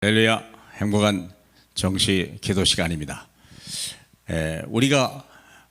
할렐루야, 행복한 정시 기도 시간입니다. 우리가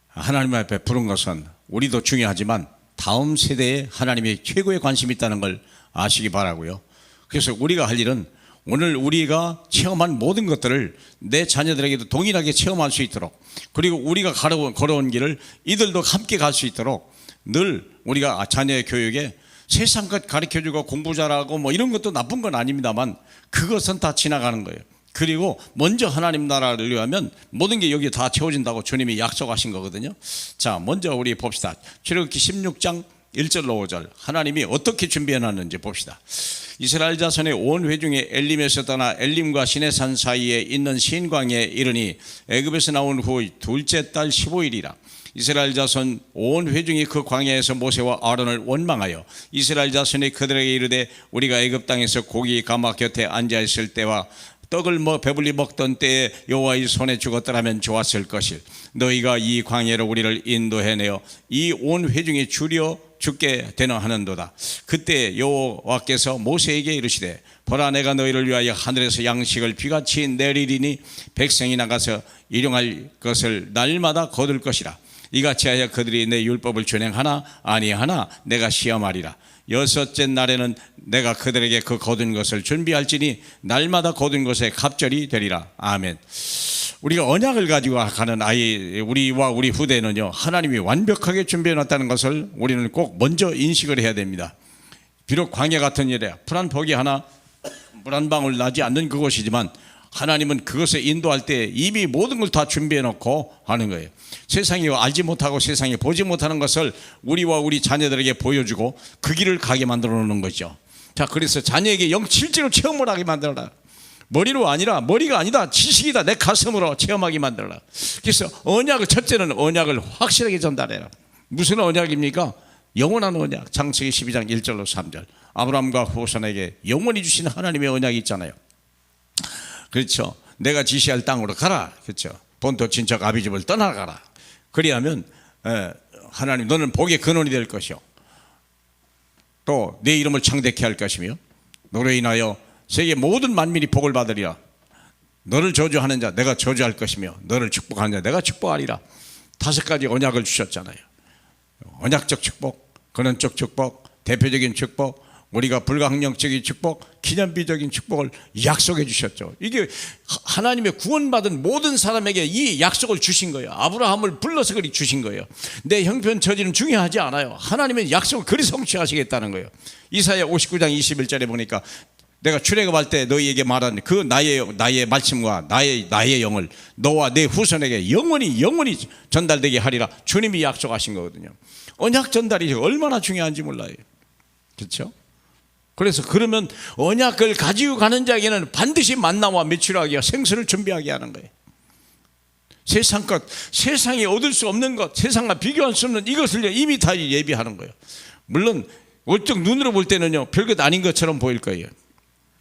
하나님 앞에 부른 것은 우리도 중요하지만 다음 세대에 하나님이 최고의 관심이 있다는 걸 아시기 바라고요. 그래서 우리가 할 일은 오늘 우리가 체험한 모든 것들을 내 자녀들에게도 동일하게 체험할 수 있도록, 그리고 우리가 걸어온 길을 이들도 함께 갈 수 있도록 늘 우리가 자녀의 교육에 세상 것 가르쳐주고 공부 잘하고 뭐 이런 것도 나쁜 건 아닙니다만 그것은 다 지나가는 거예요. 그리고 먼저 하나님 나라를 위하면 모든 게 여기 다 채워진다고 주님이 약속하신 거거든요. 자, 먼저 우리 봅시다. 출애굽기 16장 1절로 5절 하나님이 어떻게 준비해놨는지 봅시다. 이스라엘 자손의 온 회중이 엘림에서 떠나 엘림과 시내산 사이에 있는 신광야에 이르니 애굽에서 나온 후 둘째 달 15일이라 이스라엘 자손 온 회중이 그 광야에서 모세와 아론을 원망하여 이스라엘 자손이 그들에게 이르되 우리가 애굽 땅에서 고기 가마 곁에 앉아 있을 때와 떡을 배불리 먹던 때에 여호와의 손에 죽었더라면 좋았을 것일. 너희가 이 광야로 우리를 인도해내어 이 온 회중이 줄여 죽게 되나 하는도다. 그때 여호와께서 모세에게 이르시되 보라, 내가 너희를 위하여 하늘에서 양식을 비같이 내리리니 백성이 나가서 일용할 것을 날마다 거둘 것이라. 이같이 하여 그들이 내 율법을 준행하나 아니하나 내가 시험하리라. 여섯째 날에는 내가 그들에게 그 거둔 것을 준비할지니 날마다 거둔 것에 갑절이 되리라. 아멘. 우리가 언약을 가지고 가는 우리와 우리 후대는요, 하나님이 완벽하게 준비해 놨다는 것을 우리는 꼭 먼저 인식을 해야 됩니다. 비록 광야 같은 일에 풀 한 포기 하나, 물 한 방울 나지 않는 그곳이지만 하나님은 그것에 인도할 때 이미 모든 걸 다 준비해 놓고 하는 거예요. 세상이 알지 못하고 세상이 보지 못하는 것을 우리와 우리 자녀들에게 보여주고 그 길을 가게 만들어 놓는 거죠. 자, 그래서 자녀에게 실제로 체험을 하게 만들어라. 머리가 아니다, 지식이다, 내 가슴으로 체험하게 만들어라. 그래서 첫째는 언약을 확실하게 전달해라. 무슨 언약입니까? 영원한 언약. 창세기 12장 1절로 3절 아브라함과 후손에게 영원히 주신 하나님의 언약이 있잖아요. 그렇죠. 내가 지시할 땅으로 가라. 그렇죠. 본토 친척 아비집을 떠나가라. 그리하면 하나님 너는 복의 근원이 될 것이요, 또 내 이름을 창대케 할 것이며 너로 인하여 세계 모든 만민이 복을 받으리라. 너를 저주하는 자 내가 저주할 것이며 너를 축복하는 자 내가 축복하리라. 5가지 언약을 주셨잖아요. 언약적 축복, 근원적 축복, 대표적인 축복, 우리가 불가항력적인 축복, 기념비적인 축복을 약속해 주셨죠. 이게 하나님의 구원받은 모든 사람에게 이 약속을 주신 거예요. 아브라함을 불러서 그리 주신 거예요. 내 형편 처지는 중요하지 않아요. 하나님의 약속을 그리 성취하시겠다는 거예요. 이사야 59장 21절에 보니까 내가 출애굽할 때 너희에게 말한 그 나의 말씀과 나의 영을 너와 내 후손에게 영원히 전달되게 하리라. 주님이 약속하신 거거든요. 언약 전달이 얼마나 중요한지 몰라요. 그렇죠? 그래서 그러면 언약을 가지고 가는 자에게는 반드시 만나와 메추라기와 생수를 준비하게 하는 거예요. 세상에 얻을 수 없는 것, 세상과 비교할 수 없는 이것을 이미 다 예비하는 거예요. 물론 어떤 눈으로 볼 때는요 별것 아닌 것처럼 보일 거예요.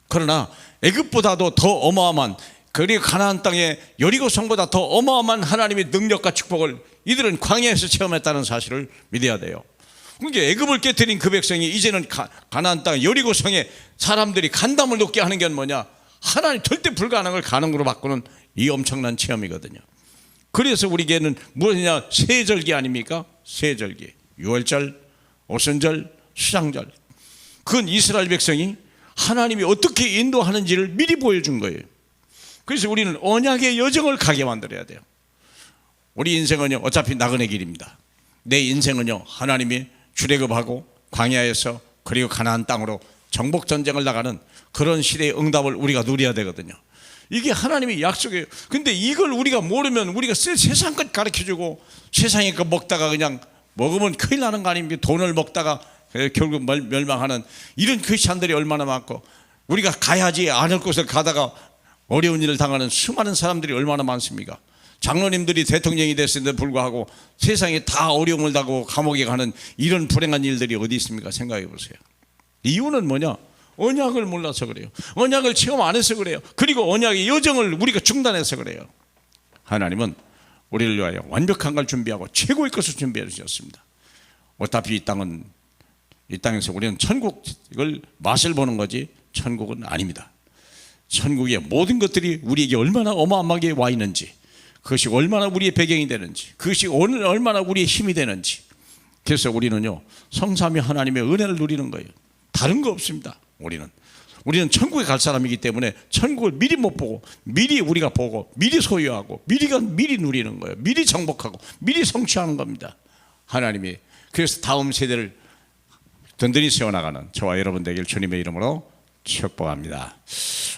그러나 애굽보다도 더 어마어마한, 그리고 가나안 땅의 여리고 성보다 더 어마어마한 하나님의 능력과 축복을 이들은 광야에서 체험했다는 사실을 믿어야 돼요. 그러니까 애굽을 깨뜨린 그 백성이 이제는 가나안 땅 여리고 성에 사람들이 간담을 높게 하는 게 뭐냐? 하나님 절대 불가능한 걸 가능으로 바꾸는 이 엄청난 체험이거든요. 그래서 우리에게는 무엇이냐? 세절기 아닙니까? 세절기, 유월절, 오순절, 수장절. 그건 이스라엘 백성이 하나님이 어떻게 인도하는지를 미리 보여준 거예요. 그래서 우리는 언약의 여정을 가게 만들어야 돼요. 우리 인생은요 어차피 나그네 길입니다. 내 인생은요 하나님이 출애굽하고 광야에서 그리고 가나안 땅으로 정복 전쟁을 나가는 그런 시대의 응답을 우리가 누려야 되거든요. 이게 하나님의 약속이에요. 근데 이걸 우리가 모르면 우리가 세상 것 가르쳐주고 세상의 것 먹다가 그냥 먹으면 큰일 나는 거 아닙니까? 돈을 먹다가 결국 멸망하는 이런 크리스찬들이 얼마나 많고, 우리가 가야지 않을 곳을 가다가 어려운 일을 당하는 수많은 사람들이 얼마나 많습니까? 장로님들이 대통령이 됐음에도 불구하고 세상에 다 어려움을 당하고 감옥에 가는 이런 불행한 일들이 어디 있습니까? 생각해 보세요. 이유는 뭐냐? 언약을 몰라서 그래요. 언약을 체험 안 해서 그래요. 그리고 언약의 여정을 우리가 중단해서 그래요. 하나님은 우리를 위하여 완벽한 걸 준비하고 최고의 것을 준비해 주셨습니다. 어차피 이 땅에서 우리는 천국을 맛을 보는 거지 천국은 아닙니다. 천국의 모든 것들이 우리에게 얼마나 어마어마하게 와 있는지, 그것이 얼마나 우리의 배경이 되는지, 그것이 오늘 얼마나 우리의 힘이 되는지. 그래서 우리는요, 성삼위 하나님의 은혜를 누리는 거예요. 다른 거 없습니다. 우리는 천국에 갈 사람이기 때문에 천국을 미리 못 보고, 미리 우리가 보고, 미리 소유하고, 미리 누리는 거예요. 미리 정복하고, 미리 성취하는 겁니다. 하나님이. 그래서 다음 세대를 든든히 세워나가는 저와 여러분 되길 주님의 이름으로 축복합니다.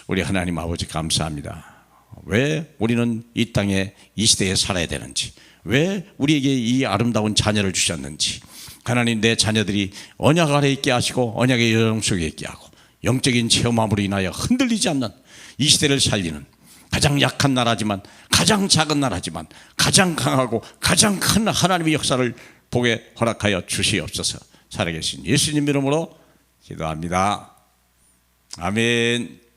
우리 하나님 아버지 감사합니다. 왜 우리는 이 땅에 이 시대에 살아야 되는지, 왜 우리에게 이 아름다운 자녀를 주셨는지, 하나님 내 자녀들이 언약 아래 있게 하시고 언약의 여정 속에 있게 하고 영적인 체험함으로 인하여 흔들리지 않는 이 시대를 살리는 가장 약한 나라지만, 가장 작은 나라지만 가장 강하고 가장 큰 하나님의 역사를 보게 허락하여 주시옵소서. 살아계신 예수님 이름으로 기도합니다. 아멘.